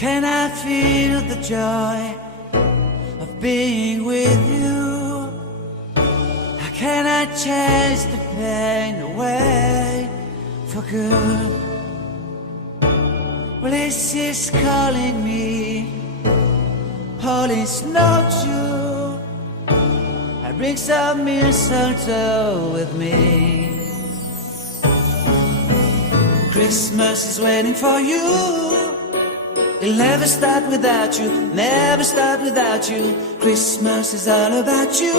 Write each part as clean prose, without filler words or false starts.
can I feel the joy of being with you? How can I chase the pain away for good? Well, this is calling me, all is not true. I bring some mistletoe with me. Christmas is waiting for you. It'll never start without you, never start without you. Christmas is all about you.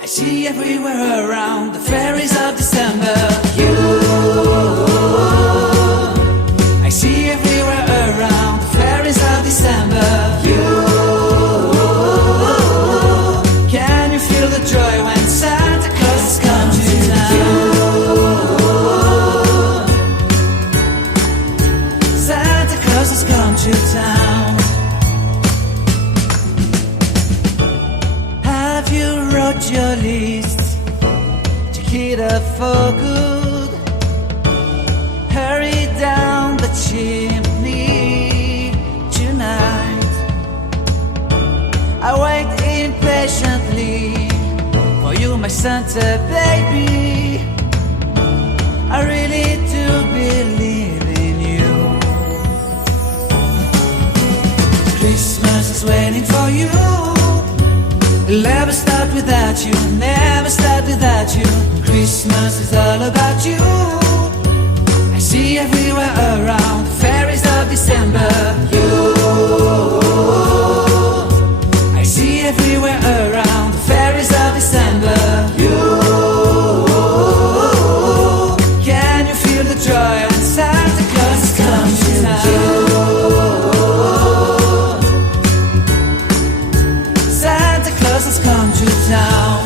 I see everywhere around the fairies of December. You, I see everywhere around the fairies of December. You, can you feel the joy when Santa Claus comes to town? Santa Claus has come to town. Have you wrote your list to get up for good? Hurry down the chimney tonight. I wait impatiently for you, my Santa baby. I really do believe in you. Christmas is waiting for you. It'll never start without you, never start without you. Christmas is all about you. I see everywhere around the fairies of December. You, I see everywhere around the fairies of December. You, can you feel the joy when Santa Claus has come to town? Santa Claus has come to town.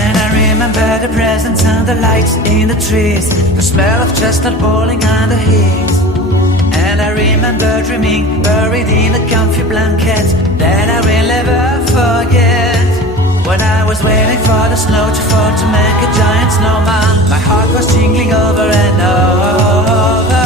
And I remember the presents and the lights in the trees, the smell of chestnut boiling on the heat. And I remember dreaming, buried in a comfy blanket that I will never forget. When I was waiting for the snow to fall to make a giant snowman, my heart was jingling over and over.